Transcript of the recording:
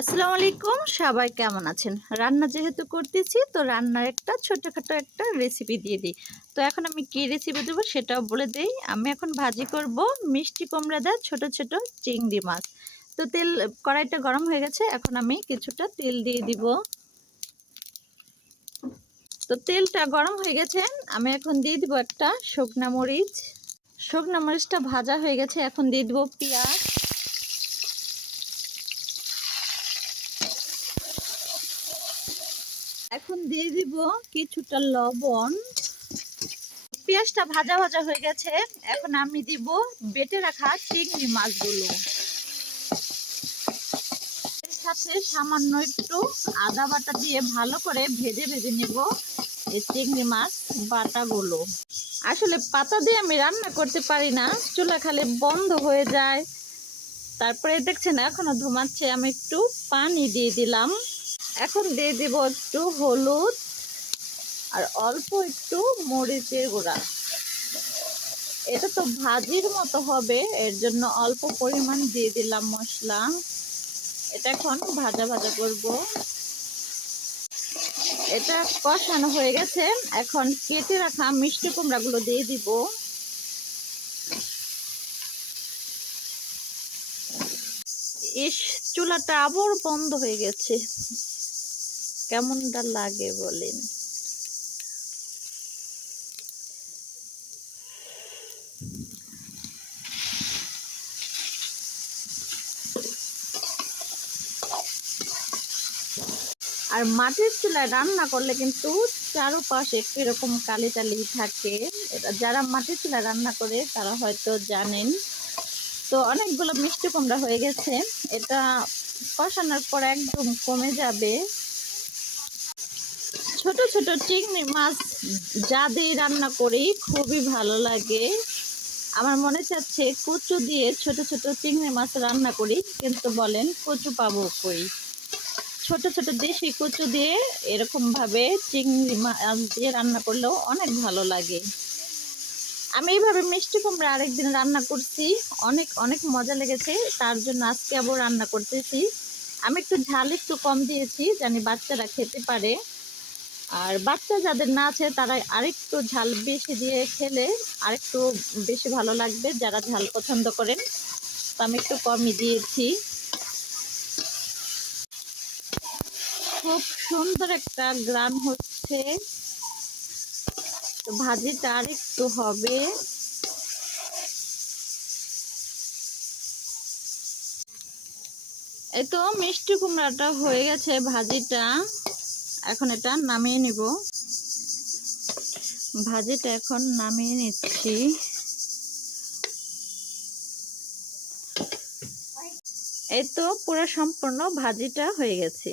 আসসালামু আলাইকুম, সবাই কেমন আছেন? রান্না যেহেতু করতেছি তো রান্নার একটা ছোটখাটো একটা রেসিপি দিয়ে দিই। তো এখন আমি কি রেসিপি দেবো সেটাও বলে দেই। আমি এখন ভাজি করব মিষ্টি কুমড়া দিয়ে ছোট ছোট চিংড়ি মাছ। তো কড়াইটা গরম হয়ে গেছে, এখন আমি কিছুটা তেল দিয়ে দিব। তো তেলটা গরম হয়ে গেছে, আমি এখন দিয়ে দিব একটা শুকনা মরিচ। শুকনা মরিচটা ভাজা হয়ে গেছে, এখন দিয়ে দিব পেঁয়াজ। এখন দিয়ে দিব কিছুটা লবণ। পেঁয়াজটা ভাজা ভাজা হয়ে গেছে, এখন আমি দিব বেটে রাখা চিংড়ি মাছগুলো। এর সাথে সামান্য একটু আদা বাটা দিয়ে ভালো করে ভেজে ভেজে নেব এই চিংড়ি মাছ বাটাগুলো। আসলে পাতা দিয়ে আমি রান্না করতে পারি না, চুলা খালি বন্ধ হয়ে যায়। তারপরে দেখছেন এখনো ধুমাচ্ছে, আমি একটু পানি দিয়ে দিলাম। এখন দিয়ে দিব একটু হলুদ আর অল্প একটু মরিচের গুঁড়া। এটা তো ভাজির মতো হবে, এর জন্য অল্প পরিমাণ দিয়ে দিলাম মশলা। এটা এখন ভাজা ভাজা করব। এটা কষানো হয়ে গেছে, এখন কেটে রাখা মিষ্টি কুমড়াগুলো দিয়ে দিব। ইস, চুলাটা আবার বন্ধ হয়ে গেছে, কেমনটা লাগে বলেন? আর মাটির চুলায় রান্না করলে কিন্তু চারপাশে কিরকম কালি টালি থাকে। যারা মাটির চুলায় রান্না করে তারা হয়তো জানেন। তো অনেকগুলো মিষ্টি কুমড়া হয়ে গেছে, এটা কষানোর পর একদম কমে যাবে। ছোট ছোট চিংড়ি মাছ যা দিয়ে রান্না করি খুবই ভালো লাগে। আমার মনে চাচ্ছে কচু দিয়ে ছোট ছোট চিংড়ি মাছ রান্না করি, কিন্তু বলেন কচু পাবো কই? ছোট ছোট দেশি কচু দিয়ে এরকম ভাবে চিংড়ি মাছ দিয়ে রান্না করলেও অনেক ভালো লাগে। আমি এইভাবে মিষ্টি কুমড়া আরেকদিন রান্না করছি, অনেক অনেক মজা লেগেছে। তার জন্য আজকে আবার রান্না করতেছি। আমি একটু ঝাল একটু কম দিয়েছি, জানি বাচ্চারা খেতে পারে। আর বাচ্চা যাদের না আছে তারা আরেকটু ঝাল বেশি দিয়ে খেলে আরেকটু বেশি ভালো লাগবে, যারা ঝাল পছন্দ করেন। তো আমি একটু কমই দিয়েছি। খুব সুন্দর একটা গ্রান হচ্ছে। তো ভাজিটা আরেকটু হবে। এই তো মিষ্টি কুমড়াটা হয়ে গেছে ভাজিটা, এখন এটা নামিয়ে নিব। ভাজিটা এখন নামিয়ে নিচ্ছি। এই তো পুরো সম্পূর্ণ ভাজিটা হয়ে গেছে।